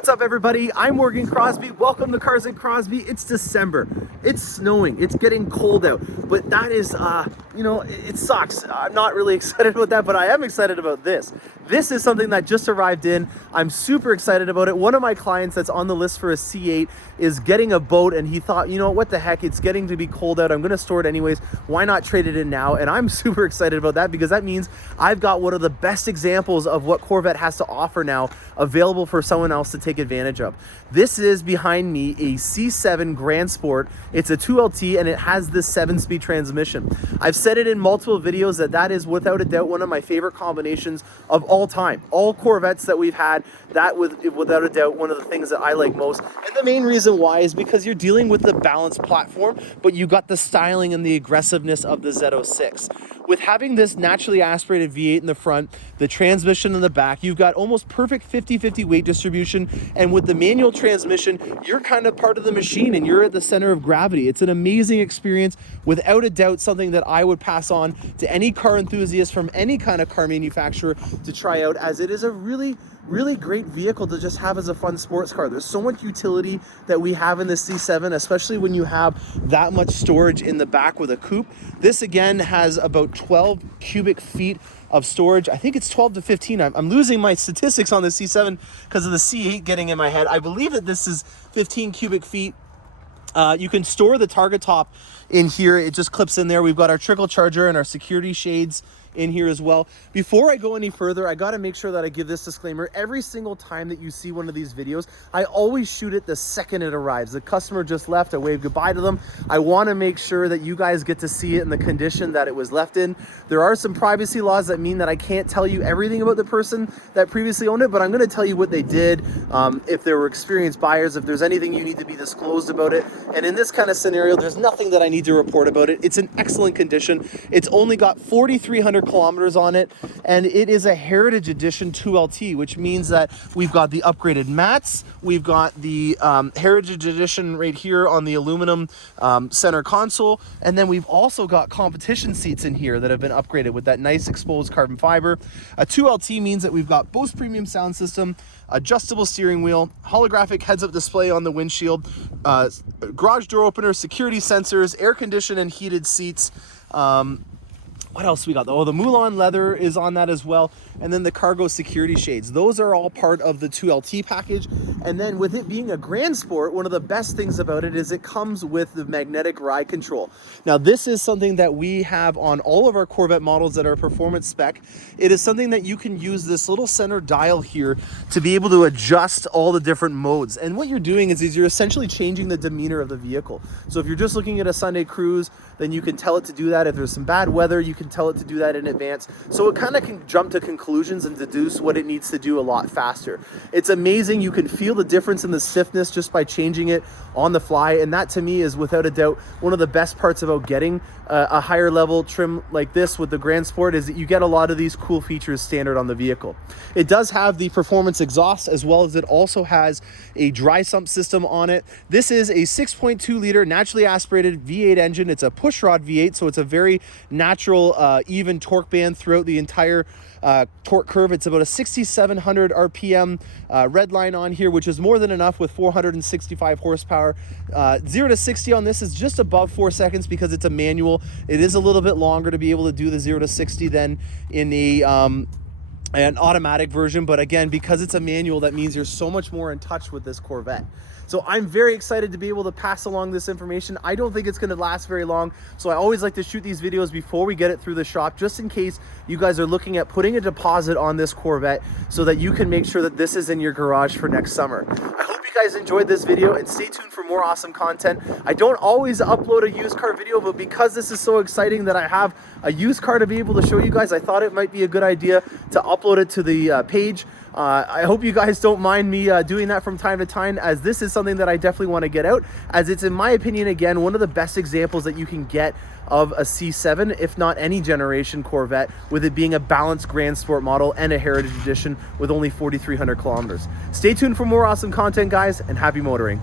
What's up, everybody? I'm Morgan.crosbie. Welcome to Cars and Crosby. It's December. It's snowing. It's getting cold out. But that is, it sucks. I'm not really excited about that, but I am excited about this. This is something that just arrived in. I'm super excited about it. One of my clients that's on the list for a C8 is getting a boat, and he thought, you know, what the heck? It's getting to be cold out. I'm going to store it anyways. Why not trade it in now? And I'm super excited about that because that means I've got one of the best examples of what Corvette has to offer now available for someone else to take advantage of. This is behind me a C7 Grand Sport. It's a 2LT and it has this 7-speed transmission. I've said it in multiple videos that is without a doubt one of my favorite combinations of all time. All Corvettes that we've had, that without a doubt one of the things that I like most. And the main reason why is because you're dealing with the balanced platform, but you got the styling and the aggressiveness of the Z06. With having this naturally aspirated V8 in the front, the transmission in the back, you've got almost perfect 50-50 weight distribution. And with the manual transmission, you're kind of part of the machine and you're at the center of gravity. It's an amazing experience, without a doubt something that I would pass on to any car enthusiast from any kind of car manufacturer to try out, as it is a really great vehicle to just have as a fun sports car. There's so much utility that we have in this C7, especially when you have that much storage in the back with a coupe. This again has about 12 cubic feet of storage. I think it's 12 to 15. I'm losing my statistics on the C7 because of the C8 getting in my head. I believe that this is 15 cubic feet. You can store the target top in here. It just clips in there. We've got our trickle charger and our security shades in here as well. Before I go any further, I got to make sure that I give this disclaimer. Every single time that you see one of these videos, I always shoot it the second it arrives. The customer just left, I wave goodbye to them. I want to make sure that you guys get to see it in the condition that it was left in. There are some privacy laws that mean that I can't tell you everything about the person that previously owned it, but I'm going to tell you what they did, if there were experienced buyers, if there's anything you need to be disclosed about it. And in this kind of scenario, there's nothing that I need to report about it. It's in excellent condition. It's only got 4,300 kilometers on it, and it is a Heritage Edition 2LT, which means that we've got the upgraded mats, we've got the Heritage Edition right here on the aluminum center console, and then we've also got competition seats in here that have been upgraded with that nice exposed carbon fiber. A 2LT means that we've got Bose premium sound system, adjustable steering wheel, holographic heads-up display on the windshield, garage door opener, security sensors, air conditioned and heated seats. What else we got? Oh, the Moulin leather is on that as well. And then the cargo security shades. Those are all part of the 2LT package. And then with it being a Grand Sport, one of the best things about it is it comes with the magnetic ride control. Now, this is something that we have on all of our Corvette models that are performance spec. It is something that you can use this little center dial here to be able to adjust all the different modes. And what you're doing is you're essentially changing the demeanor of the vehicle. So if you're just looking at a Sunday cruise, then you can tell it to do that. If there's some bad weather, you can tell it to do that in advance. So it kind of can jump to conclusions and deduce what it needs to do a lot faster. It's amazing. You can feel the difference in the stiffness just by changing it on the fly. And that to me is without a doubt one of the best parts about getting a higher level trim like this with the Grand Sport, is that you get a lot of these cool features standard on the vehicle. It does have the performance exhaust, as well as it also has a dry sump system on it. This is a 6.2 liter naturally aspirated V8 engine. It's a pushrod V8, so it's a very natural even torque band throughout the entire torque curve. It's about a 6,700 RPM red line on here, which is more than enough with 465 horsepower. 0 to 60 on this is just above 4 seconds because it's a manual. It is a little bit longer to be able to do the 0 to 60 than in an automatic version, but again, because it's a manual, that means you're so much more in touch with this Corvette. So I'm very excited to be able to pass along this information. I don't think it's going to last very long, so I always like to shoot these videos before we get it through the shop, just in case you guys are looking at putting a deposit on this Corvette so that you can make sure that this is in your garage for next summer. I hope you guys enjoyed this video, and stay tuned for more awesome content. I don't always upload a used car video, but because this is so exciting that I have a used car to be able to show you guys, I thought it might be a good idea to upload it to the page. I hope you guys don't mind me doing that from time to time, as this is something that I definitely want to get out, as it's, in my opinion, again, one of the best examples that you can get of a C7, if not any generation Corvette, with it being a balanced Grand Sport model and a Heritage Edition with only 4,300 kilometers. Stay tuned for more awesome content, guys, and happy motoring.